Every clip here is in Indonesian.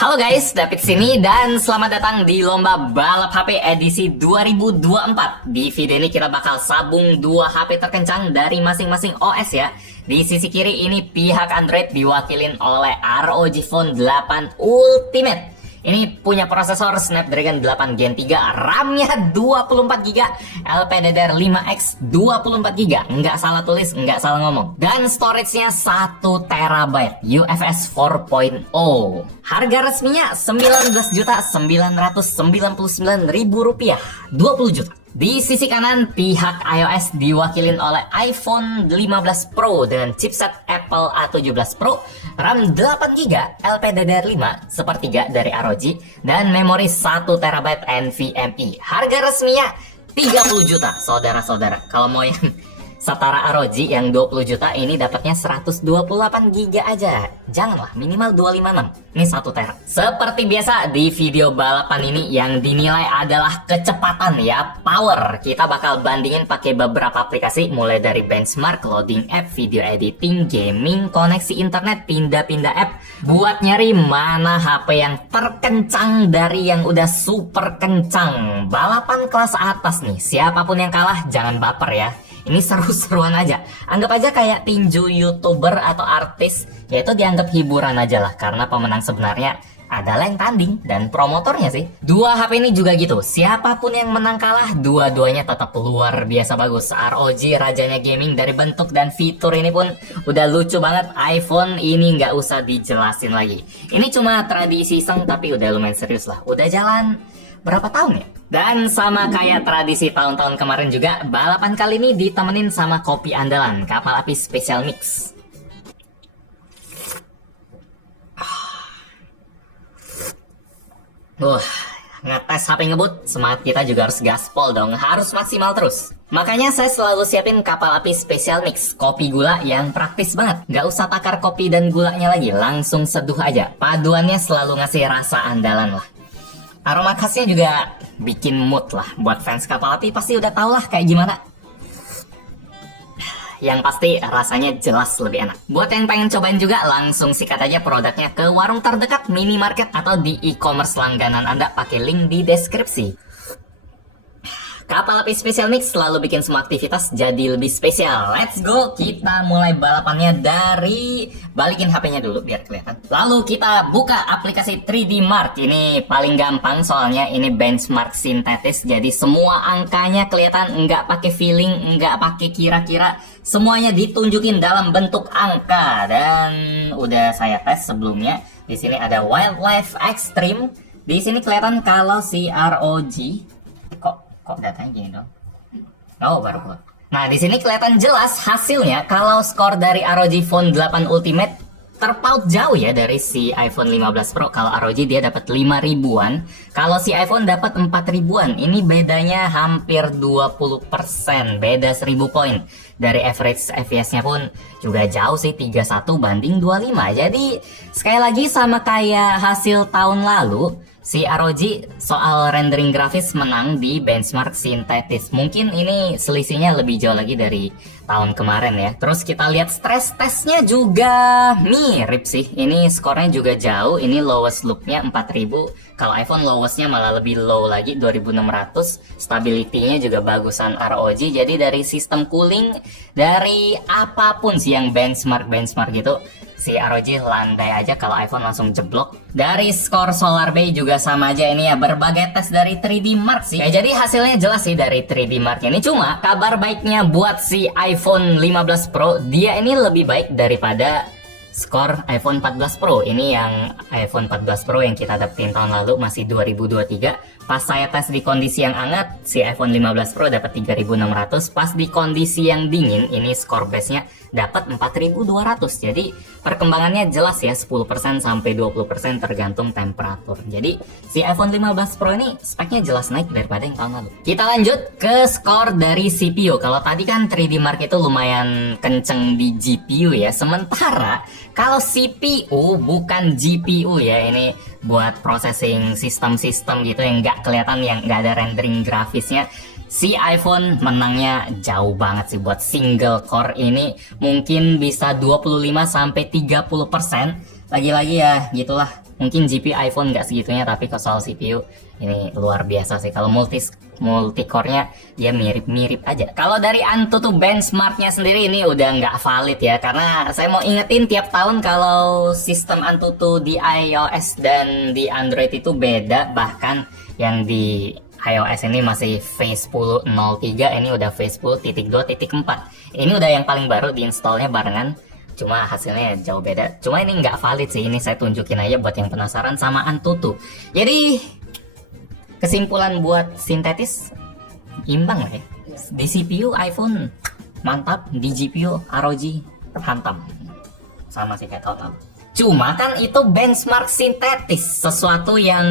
Halo guys, David sini dan selamat datang di lomba balap HP edisi 2024. Di video ini kita bakal sabung dua HP terkencang dari masing-masing OS ya. Di sisi kiri ini pihak Android diwakilin oleh ROG Phone 8 Ultimate. Ini punya prosesor Snapdragon 8 Gen 3, RAM-nya 24GB, LPDDR5X 24GB, nggak salah tulis, nggak salah ngomong. Dan storage-nya 1TB, UFS 4.0. Harga resminya Rp19.999.000, 20 juta. Di sisi kanan, pihak iOS diwakilin oleh iPhone 15 Pro dengan chipset Apple A17 Pro, RAM 8GB, LPDDR5 sepertiga dari ROG, dan memori 1TB NVMe. Harga resminya 30 juta, saudara-saudara. Kalau mau yang setara ROG yang 20 juta, ini dapatnya 128GB aja. Janganlah, minimal 256. Ini 1 tera. Seperti biasa di video balapan ini yang dinilai adalah kecepatan ya, power. Kita bakal bandingin pakai beberapa aplikasi, mulai dari benchmark, loading app, video editing, gaming, koneksi internet, pindah-pindah app, buat nyari mana HP yang terkencang dari yang udah super kencang. Balapan kelas atas nih, siapapun yang kalah jangan baper ya. Ini seru-seruan aja. Anggap aja kayak tinju YouTuber atau artis, yaitu dianggap hiburan aja lah, karena pemenang sebenarnya adalah yang tanding dan promotornya sih. Dua HP ini juga gitu, siapapun yang menang kalah, dua-duanya tetap luar biasa bagus. ROG rajanya gaming, dari bentuk dan fitur ini pun udah lucu banget. iPhone ini nggak usah dijelasin lagi. Ini cuma tradisi iseng tapi udah lumayan serius lah. Udah jalan berapa tahun ya? Dan sama kayak tradisi tahun-tahun kemarin juga, balapan kali ini ditemenin sama kopi andalan, Kapal Api Special Mix. Ngetes HP ngebut, semangat kita juga harus gaspol dong, harus maksimal terus. Makanya saya selalu siapin Kapal Api Special Mix, kopi gula yang praktis banget. Nggak usah takar kopi dan gulanya lagi, langsung seduh aja. Paduannya selalu ngasih rasa andalan lah. Aroma khasnya juga bikin mood lah. Buat fans Kapal Api pasti udah tau lah kayak gimana. Yang pasti rasanya jelas lebih enak. Buat yang pengen cobain juga, langsung sikat aja produknya ke warung terdekat, minimarket, atau di e-commerce langganan Anda pakai link di deskripsi. Kapal Api Special Mix selalu bikin semua aktivitas jadi lebih spesial. Let's go, kita mulai balapannya dari balikin HP-nya dulu biar kelihatan. Lalu kita buka aplikasi 3D Mark. Ini paling gampang soalnya ini benchmark sintetis. Jadi semua angkanya kelihatan, nggak pakai feeling, nggak pakai kira-kira. Semuanya ditunjukin dalam bentuk angka. Dan udah saya tes sebelumnya. Di sini ada Wildlife Extreme. Di sini kelihatan kalau si ROG kok datanya gini dong. Oh, baru keluar. Nah, di sini kelihatan jelas hasilnya kalau skor dari ROG Phone 8 Ultimate terpaut jauh ya dari si iPhone 15 Pro. Kalau ROG dia dapat 5 ribuan, kalau si iPhone dapat 4 ribuan. Ini bedanya hampir 20%, beda 1000 poin. Dari average FPS-nya pun juga jauh sih, 31 banding 25. Jadi sekali lagi sama kayak hasil tahun lalu, si ROG soal rendering grafis menang di benchmark sintetis. Mungkin ini selisihnya lebih jauh lagi dari tahun kemarin ya. Terus kita lihat stress testnya juga mirip sih. Ini skornya juga jauh. Ini lowest loopnya 4000. Kalau iPhone lowestnya malah lebih low lagi, 2600. Stability-nya juga bagusan ROG. Jadi dari sistem cooling, dari apapun sih yang benchmark gitu, si ROG landai aja, kalau iPhone langsung jeblok. Dari skor SolarBay juga sama aja ini ya, berbagai tes dari 3D Mark sih. Ya, jadi hasilnya jelas sih dari 3D Mark ini. Cuma kabar baiknya buat si iPhone 15 Pro, dia ini lebih baik daripada skor iPhone 14 Pro. Ini yang iPhone 14 Pro yang kita dapetin tahun lalu masih 2023. Pas saya tes di kondisi yang hangat, si iPhone 15 Pro dapat 3600. Pas di kondisi yang dingin, ini skor base-nya dapat 4200. Jadi perkembangannya jelas ya, 10% sampai 20% tergantung temperatur. Jadi si iPhone 15 Pro ini speknya jelas naik daripada yang tahun lalu. Kita lanjut ke skor dari CPU. Kalau tadi kan 3D Mark itu lumayan kenceng di GPU ya. Sementara kalau CPU bukan GPU ya, ini buat processing sistem-sistem gitu yang nggak kelihatan, yang nggak ada rendering grafisnya, si iPhone menangnya jauh banget sih. Buat single core ini mungkin bisa 25-30%. Lagi-lagi ya gitulah, Mungkin GPU iPhone nggak segitunya, tapi kalau soal CPU ini luar biasa sih. Kalau multicore-nya dia mirip-mirip aja. Kalau dari Antutu benchmarknya sendiri ini udah nggak valid ya, karena saya mau ingetin tiap tahun kalau sistem Antutu di iOS dan di Android itu beda. Bahkan yang di iOS ini masih V10.03, ini udah V10.2.4. Ini udah yang paling baru, diinstalnya barengan. Cuma hasilnya jauh beda. Cuma ini nggak valid sih. Ini saya tunjukin aja buat yang penasaran sama Antutu. Jadi kesimpulan buat sintetis, imbang lah ya. Di CPU iPhone mantap, di GPU ROG hantam. Sama sih kayak tahun. Cuma kan itu benchmark sintetis, sesuatu yang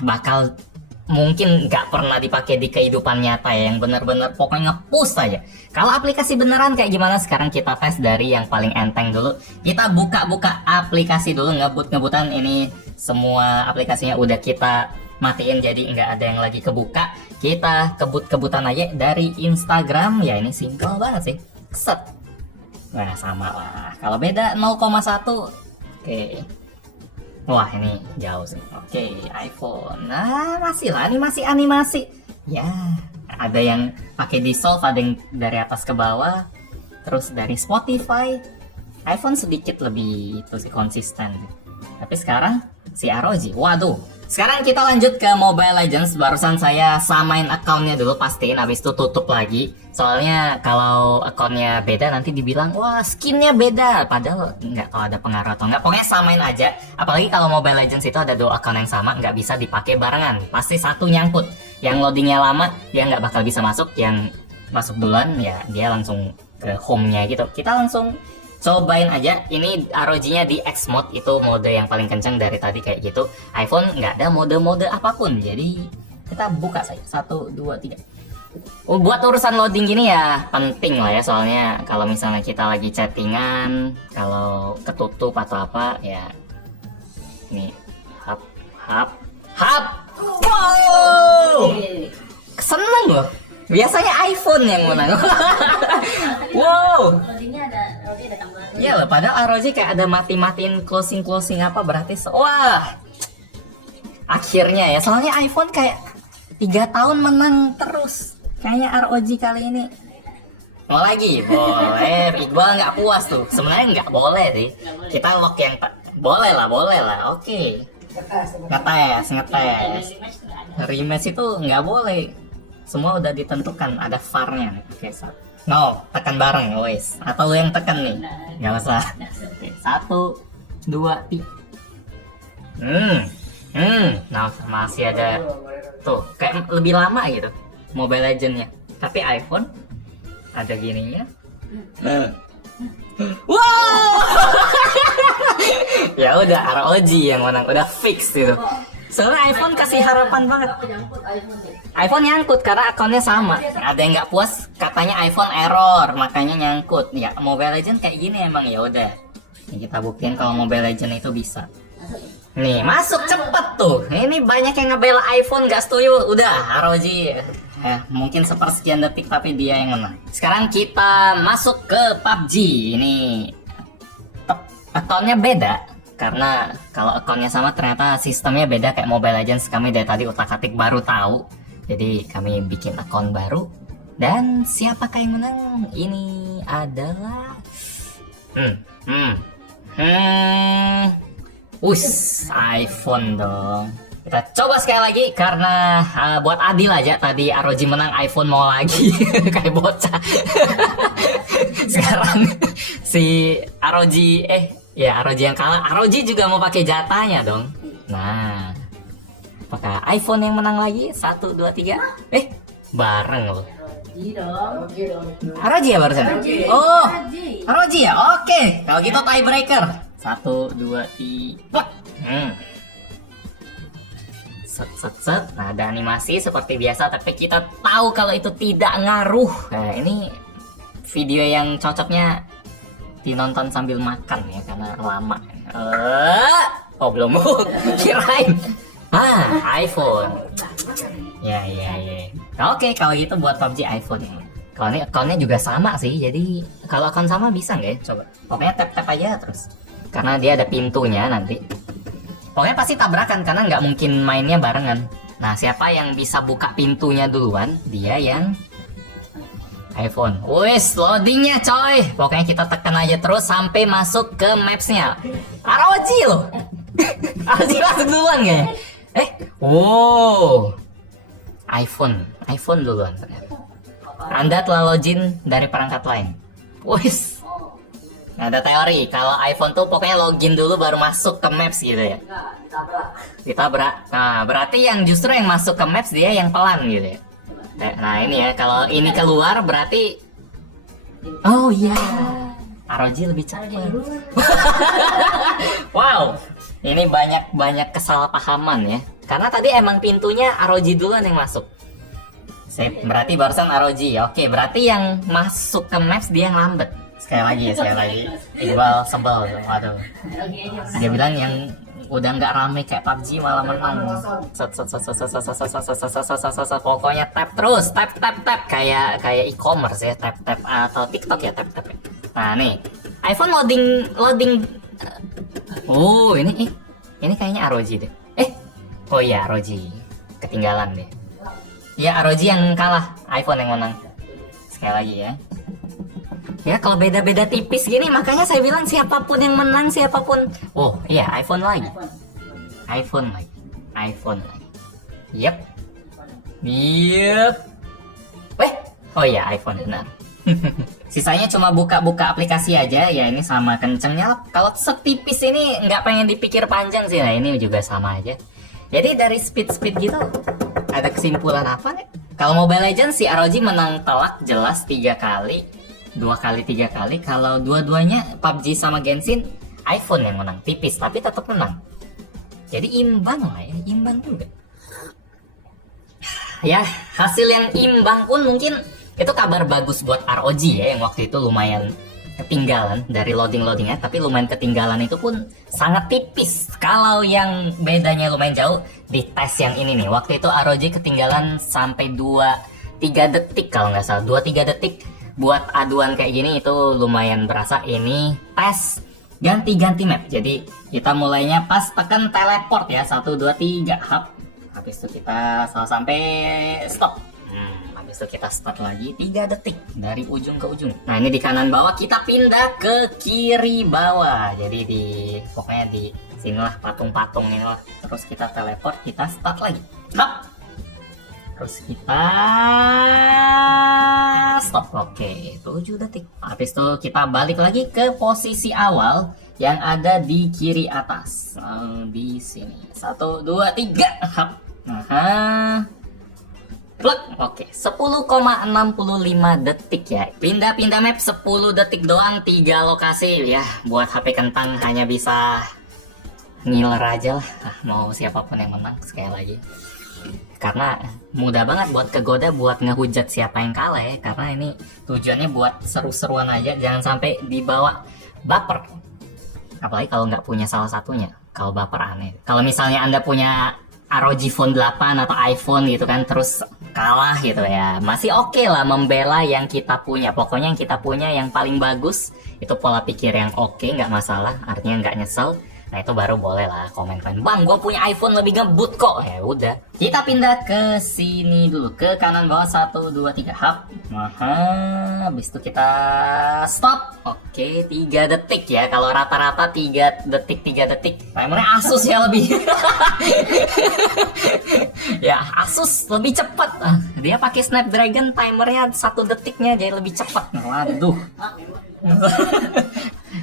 bakal mungkin nggak pernah dipakai di kehidupan nyata ya, yang bener-bener pokoknya push aja. Kalau aplikasi beneran kayak gimana, sekarang kita tes dari yang paling enteng dulu. Kita buka-buka aplikasi dulu, ngebut-ngebutan. Ini semua aplikasinya udah kita matiin, jadi nggak ada yang lagi kebuka. Kita kebut-kebutan aja dari Instagram. Ya ini simple banget sih, set. Nah sama lah, kalau beda 0,1. Oke. Wah ini jauh sih. Oke, iPhone. Nah masih lah animasi. Ya ada yang pakai dissolve, ada yang dari atas ke bawah, terus dari Spotify. iPhone sedikit lebih itu sih konsisten. Tapi sekarang si ROG, waduh. Sekarang kita lanjut ke Mobile Legends. Barusan saya samain akunnya dulu, pastiin, habis itu tutup lagi. Soalnya kalau akunnya beda nanti dibilang wah skinnya beda, padahal nggak tahu ada pengaruh atau nggak. Pokoknya samain aja. Apalagi kalau Mobile Legends itu ada 2 akun yang sama, nggak bisa dipakai barengan. Pasti satu nyangkut. Yang loadingnya lama dia nggak bakal bisa masuk, yang masuk duluan ya dia langsung ke home-nya gitu. Kita langsung cobain aja. Ini ROG-nya di X mode, itu mode yang paling kenceng dari tadi kayak gitu. iPhone nggak ada mode-mode apapun, jadi kita buka saja 1, 2, 3. Buat urusan loading gini ya penting lah ya, soalnya kalau misalnya kita lagi chattingan, kalau ketutup atau apa ya, ini hap. Wow, seneng loh. Biasanya iPhone yang menang. Wow. Iya loh, padahal ROG kayak ada mati-matiin closing apa, berarti wah. Akhirnya ya, soalnya iPhone kayak 3 tahun menang terus. Kayaknya ROG kali ini mau lagi, boleh. Iqbal nggak puas tuh. Sebenarnya nggak boleh sih. Kita lock yang boleh lah. Oke. Ngetes. Rematch itu nggak boleh. Semua udah ditentukan, ada VAR-nya. Oke, no, tekan bareng, guys. Atau lu yang tekan nih? Nggak usah. Oke, 1, 2, 3. Nah, masih ada tuh, kayak lebih lama gitu Mobile Legends-nya. Tapi iPhone ada gininya. Wow. Ya udah, ROG yang menang, udah fix gitu. Soalnya iPhone kasih harapan banget. iPhone nyangkut karena akunnya sama. Ada yang nggak puas, katanya iPhone error, makanya nyangkut. Ya Mobile Legends kayak gini emang, ya udah. Kita buktiin kalau Mobile Legends itu bisa. Nih masuk cepet tuh. Ini banyak yang ngebela iPhone, nggak setuju. Udah ROG. Mungkin sepersekian detik tapi dia yang menang. Sekarang kita masuk ke PUBG. Ini akunnya beda, karena kalau akunnya sama ternyata sistemnya beda kayak Mobile Legends. Kami dari tadi utak-atik baru tahu, jadi kami bikin akun baru. Dan siapakah yang menang? Ini adalah iPhone dong. Kita coba sekali lagi karena buat adil aja. Tadi ROG menang, iPhone mau lagi. Kayak bocah. Sekarang si ROG ROG yang kalah. ROG juga mau pakai jatahnya dong. Nah, apakah iPhone yang menang lagi? 1, 2, 3. Bareng loh. ROG ya barusan? Oh, ROG ya? Oke, kalau gitu tiebreaker. 1, 2, 3. Set. Nah, ada animasi seperti biasa, tapi kita tahu kalau itu tidak ngaruh. Nah, ini video yang cocoknya dinonton sambil makan ya, karena lama. Belum mau kirain. iPhone. Ya. Oke, kalau gitu buat PUBG iPhone. Kalau ini akunnya juga sama sih, jadi kalau akun sama bisa nggak ya? Coba. Pokoknya tap aja terus. Karena dia ada pintunya nanti. Pokoknya pasti tabrakan karena nggak mungkin mainnya barengan. Nah, siapa yang bisa buka pintunya duluan, dia yang iPhone. Wis, loadingnya coy. Pokoknya kita tekan aja terus sampai masuk ke mapsnya. ROG loh. ROG masuk duluan kayaknya. iPhone duluan ternyata. Anda telah login dari perangkat lain. Wis. Nah, ada teori kalau iPhone tuh pokoknya login dulu baru masuk ke maps gitu ya. Ditabrak. Nah, berarti yang justru yang masuk ke maps dia yang pelan gitu ya. Nah, ini ya, kalau ini keluar berarti oh iya, ROG lebih cepat. Wow, ini banyak kesalahpahaman ya. Karena tadi emang pintunya ROG duluan yang masuk. Berarti barusan ROG. Oke, berarti yang masuk ke maps dia yang lambat. Sekali lagi. Iqbal sebel. Waduh. Dia bilang yang udah nggak rame kayak PUBG malah menang. Pokoknya tap terus, tap kayak e-commerce ya, tap atau TikTok ya, tap. Nah nih, iPhone loading. Oh ini kayaknya ROG deh. Oh iya ROG, ketinggalan deh. Ya ROG yang kalah, iPhone yang menang. Sekali lagi ya. Ya kalau beda-beda tipis gini makanya saya bilang siapapun yang menang siapapun. Oh iya iPhone lagi. Yep. Oh iya iPhone benar. Sisanya cuma buka-buka aplikasi aja ya, ini sama kencengnya. Kalau setipis ini nggak pengen dipikir panjang sih. Nah ini juga sama aja. Jadi dari speed gitu ada kesimpulan apa nih? Kalau Mobile Legends si ROG menang telak jelas 3 kali. 2 kali 3 kali. Kalau dua-duanya PUBG sama Genshin iPhone yang menang tipis tapi tetap menang. Jadi imbang lah ya, imbang juga. Ya hasil yang imbang pun mungkin itu kabar bagus buat ROG ya, yang waktu itu lumayan ketinggalan dari loadingnya, tapi lumayan ketinggalan itu pun sangat tipis. Kalau yang bedanya lumayan jauh di tes yang ini nih, waktu itu ROG ketinggalan sampai 2-3 detik kalau nggak salah, 2-3 detik. Buat aduan kayak gini itu lumayan berasa. Ini tes ganti map. Jadi kita mulainya pas tekan teleport ya, 1 2 3 hap. Habis itu kita sampai stop. Habis itu kita start lagi 3 detik dari ujung ke ujung. Nah, ini di kanan bawah, kita pindah ke kiri bawah. Jadi pokoknya di sinilah patung-patung ini lah. Terus kita teleport, kita start lagi. Hap. Terus kita stop. Oke, 7 detik. Habis itu kita balik lagi ke posisi awal yang ada di kiri atas. Di sini. 1 2 3. Hap. Plug. Oke, 10,65 detik ya. Pindah map 10 detik doang, 3 lokasi ya. Buat HP kentang hanya bisa ngiler aja lah. Mau siapapun yang menang sekali lagi. Karena mudah banget buat kegoda buat ngehujat siapa yang kalah ya. Karena ini tujuannya buat seru-seruan aja, jangan sampai dibawa baper. Apalagi kalau nggak punya salah satunya. Kalau baper aneh. Kalau misalnya Anda punya ROG Phone 8 atau iPhone gitu kan, terus kalah gitu ya, masih oke lah membela yang kita punya. Pokoknya yang kita punya yang paling bagus, itu pola pikir yang oke, nggak masalah, artinya nggak nyesel. Nah itu baru boleh lah komen, bang gue punya iPhone lebih ngebut kok. Ya udah, kita pindah ke sini dulu, ke kanan bawah 1 2 3 hap. Habis itu kita stop. Oke, 3 detik ya. Kalau rata-rata 3 detik. Timernya Asus ya lebih. Ya Asus lebih cepat. Dia pakai Snapdragon, timernya 1 detiknya jadi lebih cepat. Waduh.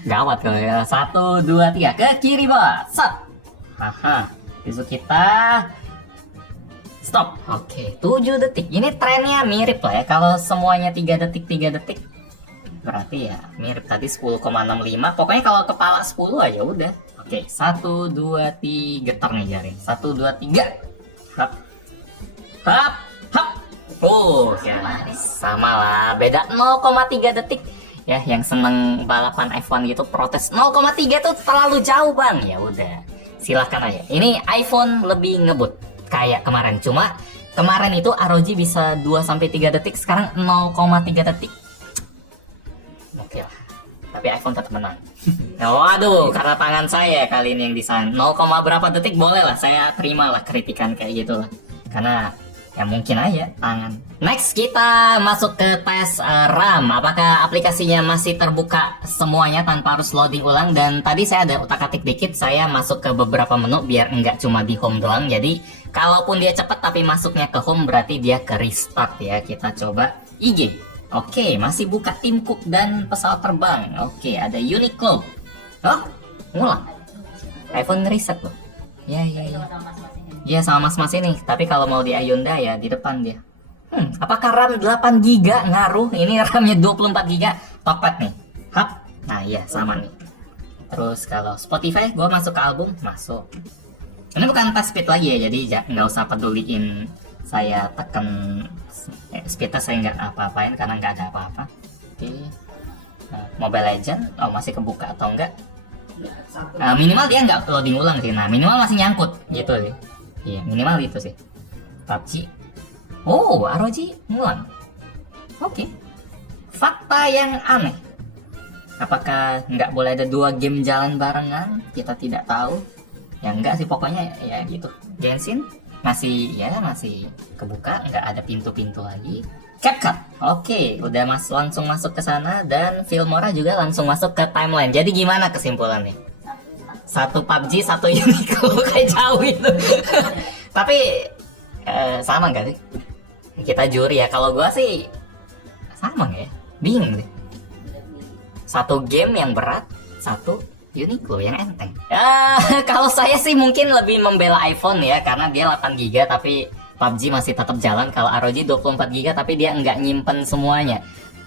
Gawat kalau ya. 1 2 3 ke kiri bawah. Set. Itu kita stop. Oke, 7 detik. Ini trennya mirip lah ya. Kalau semuanya 3 detik berarti ya mirip tadi 10,65. Pokoknya kalau kepala 10 aja udah. Oke, 1 2 3 getar nih jari. 1 2 3. Hap. Oh, ya sama lah. Beda 0,3 detik. Ya, yang seneng balapan F1 gitu protes 0,3 tuh terlalu jauh bang. Ya udah, silahkan aja. Ini iPhone lebih ngebut kayak kemarin. Cuma kemarin itu ROG bisa 2-3 detik, sekarang 0,3 detik. Oke lah. tapi iPhone tetap menang. Waduh, karena tangan saya kali ini yang desain. 0, berapa detik boleh lah, saya terima lah kritikan kayak gitu lah. Karena ya mungkin aja tangan. Next kita masuk ke tes RAM. Apakah aplikasinya masih terbuka semuanya tanpa harus loading ulang? Dan tadi saya ada utak-atik dikit, saya masuk ke beberapa menu biar nggak cuma di home doang. Jadi kalaupun dia cepet tapi masuknya ke home berarti dia ke restart ya. Kita coba IG. Oke, masih buka Tim Cook dan pesawat terbang. Oke, ada Uniqlo. Oh, ngulang. iPhone reset loh. Ya. Iya sama mas-mas ini, tapi kalau mau di Ayunda ya di depan dia. Apakah RAM 8GB ngaruh? Ini RAM-nya 24GB. Tokpad nih. Hap. Nah iya sama nih. Terus kalau Spotify, gue masuk ke album, masuk. Ini bukan tes speed lagi ya, jadi nggak usah peduliin saya tekan speed test, saya nggak apa-apain karena nggak ada apa-apa. Oke. Mobile Legend, masih kebuka atau enggak? Minimal dia nggak loading ulang sih. Nah minimal masih nyangkut gitu sih. Iya, minimal itu sih. PUBG. Oh, ROG ngulang. Oke. Fakta yang aneh. Apakah nggak boleh ada 2 game jalan barengan? Kita tidak tahu. Ya enggak sih, pokoknya ya gitu. Genshin masih kebuka, nggak ada pintu-pintu lagi. CapCut. Oke, udah langsung masuk ke sana, dan Filmora juga langsung masuk ke timeline. Jadi gimana kesimpulannya? Satu PUBG, satu Uniqlo, kayak jauh itu. Tapi sama nggak sih? Kita juri ya. Kalau gua sih sama nggak ya? Bingung deh. Satu game yang berat, satu Uniqlo yang enteng. Kalau saya sih mungkin lebih membela iPhone ya, karena dia 8GB tapi PUBG masih tetap jalan. Kalau ROG 24GB tapi dia nggak nyimpen semuanya.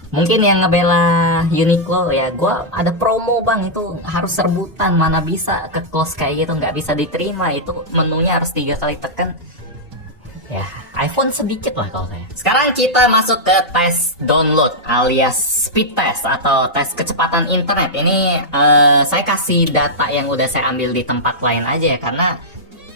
Mungkin yang ngebela Uniqlo ya, gue ada promo bang, itu harus rebutan, mana bisa ke close kayak gitu, nggak bisa diterima, itu menunya harus 3 kali tekan. Ya iPhone sedikit lah kalau saya. Sekarang kita masuk ke tes download alias speed test atau tes kecepatan internet. Ini saya kasih data yang udah saya ambil di tempat lain aja ya, karena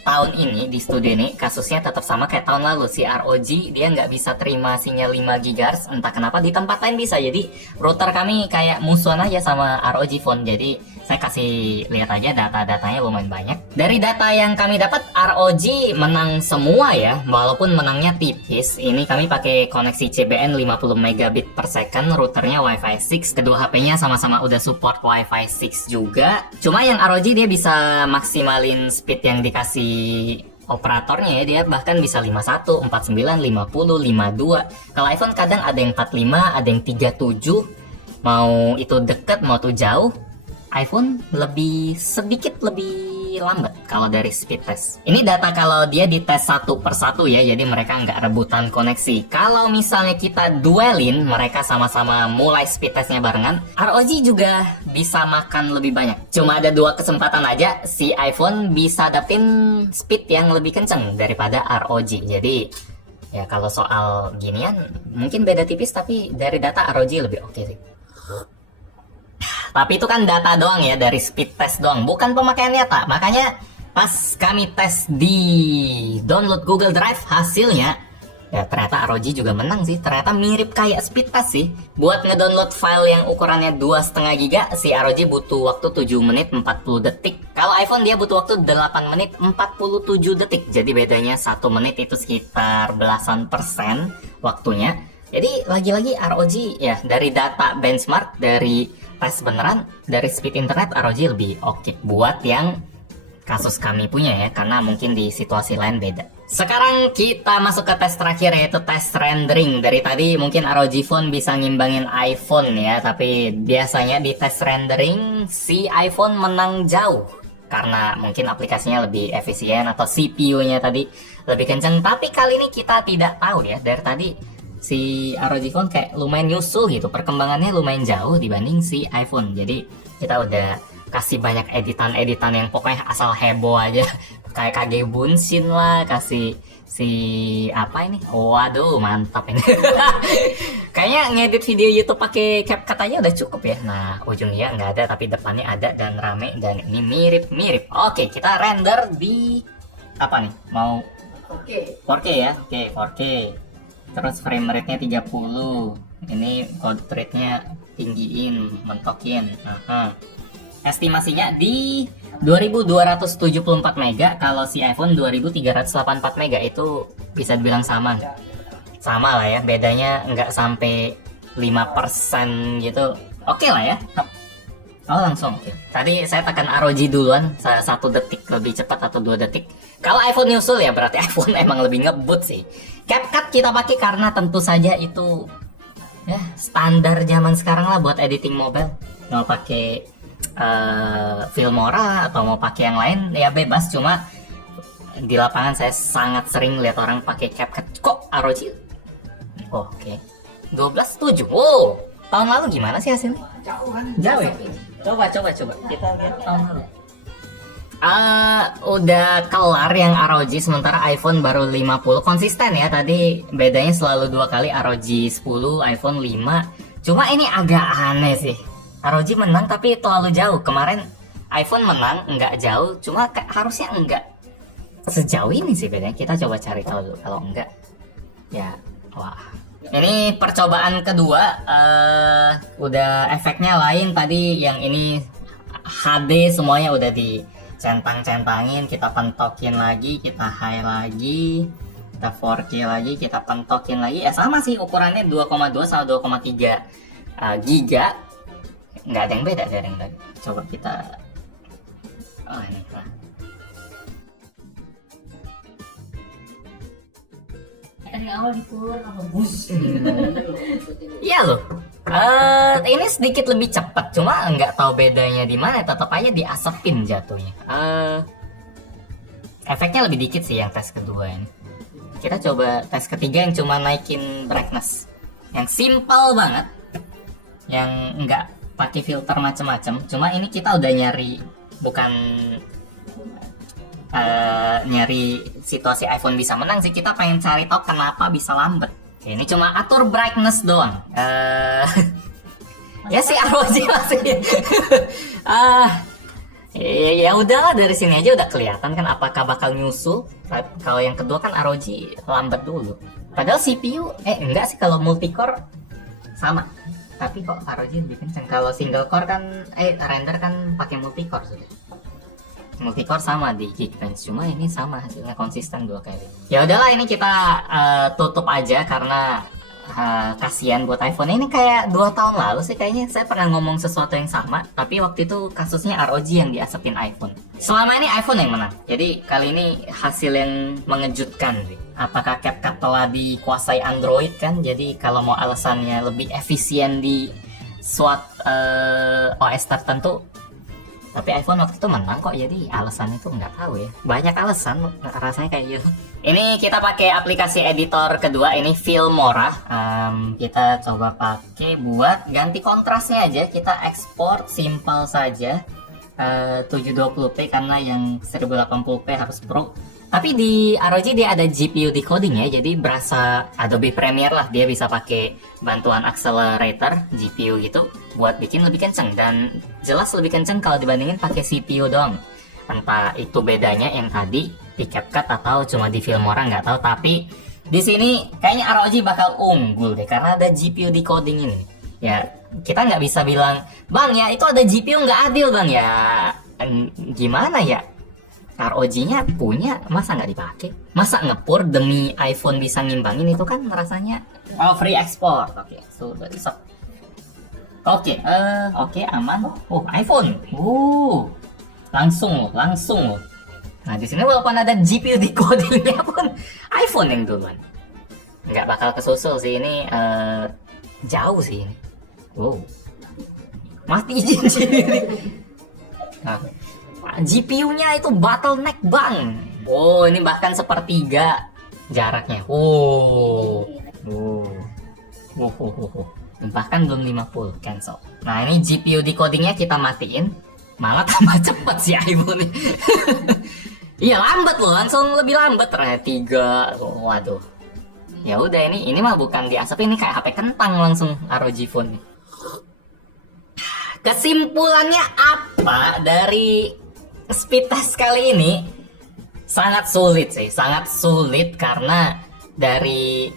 tahun ini di studio ini kasusnya tetap sama kayak tahun lalu. Si ROG dia nggak bisa terima sinyal 5 GHz, entah kenapa di tempat lain bisa. Jadi router kami kayak musuhan aja sama ROG Phone. Jadi saya kasih lihat aja data-datanya lumayan banyak. Dari data yang kami dapat, ROG menang semua ya, walaupun menangnya tipis. Ini kami pakai koneksi CBN 50 megabit per second, routernya Wi-Fi 6, kedua HP-nya sama-sama udah support Wi-Fi 6 juga. Cuma yang ROG dia bisa maksimalin speed yang dikasih operatornya ya, dia bahkan bisa 51, 49, 50, 52. Kalau iPhone kadang ada yang 45, ada yang 37. Mau itu deket, mau itu jauh, iPhone sedikit lebih lambat kalau dari speed test. Ini data kalau dia dites satu per satu ya, jadi mereka nggak rebutan koneksi. Kalau misalnya kita duelin, mereka sama-sama mulai speed testnya barengan, ROG juga bisa makan lebih banyak. Cuma ada 2 kesempatan aja si iPhone bisa dapetin speed yang lebih kenceng daripada ROG. Jadi ya kalau soal ginian mungkin beda tipis, tapi dari data ROG lebih oke sih. Tapi itu kan data doang ya, dari speed test doang, bukan pemakaian nyata. Makanya pas kami tes di download Google Drive, hasilnya ya ternyata ROG juga menang sih. Ternyata mirip kayak speed test sih. Buat ngedownload file yang ukurannya 2,5 GB, si ROG butuh waktu 7 menit 40 detik. Kalau iPhone dia butuh waktu 8 menit 47 detik. Jadi bedanya 1 menit itu sekitar belasan persen waktunya. Jadi lagi-lagi ROG ya, dari data benchmark, dari tes beneran, dari speed internet ROG lebih oke buat yang kasus kami punya ya, karena mungkin di situasi lain beda. Sekarang kita masuk ke tes terakhir, yaitu tes rendering. Dari tadi mungkin ROG Phone bisa ngimbangin iPhone ya, tapi biasanya di tes rendering si iPhone menang jauh karena mungkin aplikasinya lebih efisien atau CPU-nya tadi lebih kenceng. Tapi kali ini kita tidak tahu ya, dari tadi si ROG Phone kayak lumayan nyusul gitu, perkembangannya lumayan jauh dibanding si iPhone. Jadi kita udah kasih banyak editan-editan yang pokoknya asal heboh aja, kayak KG Bunshin lah, kasih si apa ini, waduh mantap ini. Kayaknya ngedit video YouTube pakai CapCut aja udah cukup ya. Nah ujungnya nggak ada tapi depannya ada dan rame, dan ini mirip-mirip. Oke, kita render di apa nih, mau 4K ya. Oke, 4K. Terus frame rate-nya 30. Ini code rate-nya tinggiin, mentokin. Estimasinya di 2274 mega, kalau si iPhone 2384 mega. Itu bisa dibilang sama lah ya, bedanya nggak sampai 5% gitu. Oke lah ya. Oh langsung. Tadi saya tekan ROG duluan, 1 detik lebih cepat atau 2 detik. Kalau iPhone nyusul ya berarti iPhone emang lebih ngebut sih. CapCut kita pakai karena tentu saja itu ya standar zaman sekarang lah buat editing mobile. Mau pakai Filmora atau mau pakai yang lain ya bebas. Cuma di lapangan saya sangat sering lihat orang pakai CapCut. Kok ROG? Oke. 12.7. Wow. Tahun lalu gimana sih hasilnya? Jauh kan? Jauh ya? Coba. Kita lihat tahun lalu. Udah kelar yang ROG, sementara iPhone baru 50. Konsisten ya, tadi bedanya selalu 2 kali, ROG 10, iPhone 5. Cuma ini agak aneh sih, ROG menang tapi terlalu jauh. Kemarin iPhone menang nggak jauh, cuma harusnya enggak sejauh ini sih bedanya. Kita coba cari tahu dulu, kalau enggak ya wah. Ini percobaan kedua, udah efeknya lain. Tadi yang ini HD semuanya udah dicentang-centangin, kita pentokin lagi, kita high lagi, kita 4K lagi, kita pentokin lagi. Sama sih ukurannya 2,2 sama 2,3 giga, nggak ada yang beda dari yang tadi. Coba kita, ini lah. Dari awal dikur apa bus? Iya loh. Ini sedikit lebih cepat, cuma nggak tahu bedanya di mana. Tetap aja diasapin jatuhnya. Efeknya lebih dikit sih yang tes kedua ini. Kita coba tes ketiga yang cuma naikin brightness, yang simple banget, yang nggak pakai filter macem-macem. Cuma ini kita udah nyari, bukan nyari situasi iPhone bisa menang sih. Kita pengen cari tahu kenapa bisa lambat. Oke, ini cuma atur brightness doang. Ya si ROG masih. Ya udahlah, dari sini aja udah kelihatan kan apakah bakal nyusul. Kalau yang kedua kan ROG lambat dulu. Padahal CPU enggak sih, kalau multicore sama. Tapi kok ROG lebih kenceng. Kalau single core kan render kan pakai multicore sudah. Multicore sama di Geekbench, cuma ini sama hasilnya konsisten 2 kali. Ya udahlah, ini kita tutup aja karena kasihan buat iPhone. Ini kayak 2 tahun lalu sih kayaknya saya pernah ngomong sesuatu yang sama, tapi waktu itu kasusnya ROG yang diasapin iPhone. Selama ini iPhone yang menang, jadi kali ini hasil yang mengejutkan sih. Apakah CapCut telah dikuasai Android kan, jadi kalau mau alasannya lebih efisien di suatu OS tertentu. Tapi iPhone waktu itu menang kok, jadi alasannya itu nggak tahu ya. Banyak alasan rasanya kayak gitu. Ini kita pakai aplikasi editor kedua, ini Filmora. Kita coba pakai buat ganti kontrasnya aja. Kita ekspor simple saja, 720p karena yang 1080p harus Pro. Tapi di ROG dia ada GPU decoding ya, jadi berasa Adobe Premiere lah. Dia bisa pakai bantuan accelerator GPU gitu buat bikin lebih kenceng, dan jelas lebih kenceng kalau dibandingin pakai CPU doang. Entah itu bedanya yang tadi di CapCut atau cuma di Filmora, nggak tahu. Tapi di sini kayaknya ROG bakal unggul deh karena ada GPU decoding ini. Ya kita nggak bisa bilang, bang ya itu ada GPU nggak adil bang ya. Gimana ya? ROG-nya punya, masa nggak dipakai? Masa ngepur demi iPhone bisa ngimbangin, itu kan rasanya free export. Oke, sudah bisa. Oke, aman. iPhone. Langsung. Nah, di sini walaupun ada GPU decodingnya pun iPhone yang duluan. Nggak bakal kesusul sih ini, jauh sih ini. Mati izin sendiri. Nah, GPU-nya itu bottleneck bang. Ini bahkan sepertiga jaraknya. Bahkan belum 50, cancel. Nah ini GPU decodingnya kita matiin, malah tambah cepet si iPhone. Iya lambat loh, langsung lebih lambat. 3, waduh. Ya udah, ini mah bukan diasap, ini kayak HP kentang langsung ROG phone. Kesimpulannya apa dari speed test kali ini? Sangat sulit sih, sangat sulit karena dari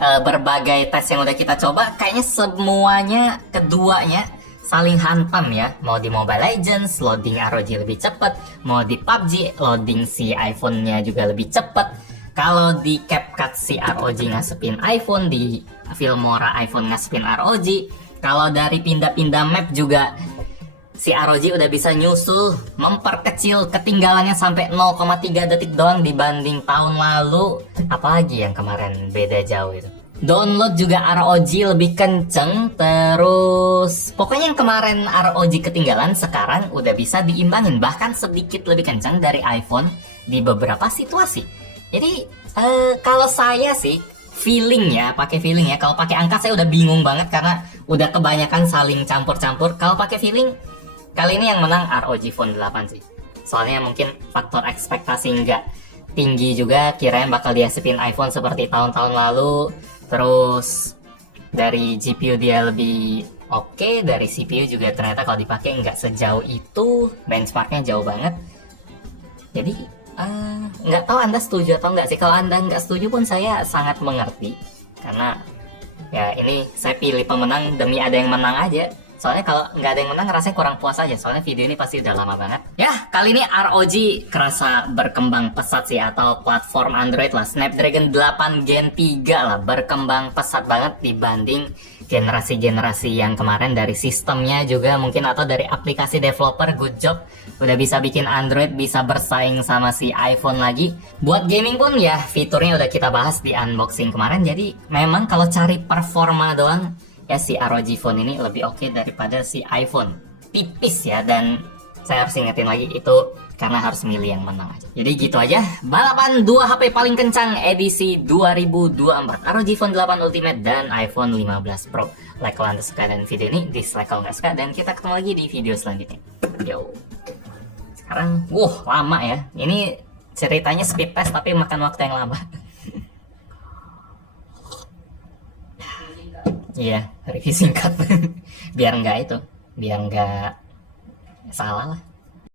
berbagai tes yang udah kita coba, kayaknya semuanya keduanya saling hantam ya. Mau di Mobile Legends, loading ROG lebih cepet. Mau di PUBG, loading si iPhone-nya juga lebih cepet. Kalau di CapCut si ROG ngasepin iPhone, di Filmora iPhone ngasepin ROG. Kalau dari pindah-pindah map juga si ROG udah bisa nyusul, memperkecil ketinggalannya sampai 0,3 detik doang dibanding tahun lalu. Apalagi yang kemarin beda jauh itu. Download juga ROG lebih kenceng, terus pokoknya yang kemarin ROG ketinggalan sekarang udah bisa diimbangin, bahkan sedikit lebih kenceng dari iPhone di beberapa situasi. Jadi kalau saya sih feeling ya, pakai feeling ya. Kalau pakai angka saya udah bingung banget karena udah kebanyakan saling campur-campur. Kalau pakai feeling, kali ini yang menang ROG Phone 8 sih. Soalnya mungkin faktor ekspektasi nggak tinggi juga, kirain bakal diasipin iPhone seperti tahun-tahun lalu. Terus dari GPU dia lebih oke, dari CPU juga ternyata kalau dipakai nggak sejauh itu, benchmarknya jauh banget. Jadi nggak tahu Anda setuju atau nggak sih. Kalau Anda nggak setuju pun saya sangat mengerti, karena ya ini saya pilih pemenang demi ada yang menang aja. Soalnya kalau nggak ada yang menang rasanya kurang puas aja. Soalnya video ini pasti udah lama banget. Ya, kali ini ROG kerasa berkembang pesat sih, atau platform Android lah. Snapdragon 8 Gen 3 lah, berkembang pesat banget dibanding generasi-generasi yang kemarin. Dari sistemnya juga mungkin, atau dari aplikasi developer. Good job, udah bisa bikin Android bisa bersaing sama si iPhone lagi. Buat gaming pun ya fiturnya udah kita bahas di unboxing kemarin. Jadi memang kalau cari performa doang, ya si ROG Phone ini lebih oke daripada si iPhone. Tipis ya, dan saya harus ingetin lagi itu karena harus milih yang menang aja. Jadi gitu aja, balapan 2 HP paling kencang edisi 2024, ROG Phone 8 Ultimate dan iPhone 15 Pro. Like kalau Anda suka dan video ini, dislike kalau nggak suka, dan kita ketemu lagi di video selanjutnya. Yo. Sekarang, lama ya. Ini ceritanya speed test tapi makan waktu yang lama. Iya, review singkat. Biar nggak salah lah.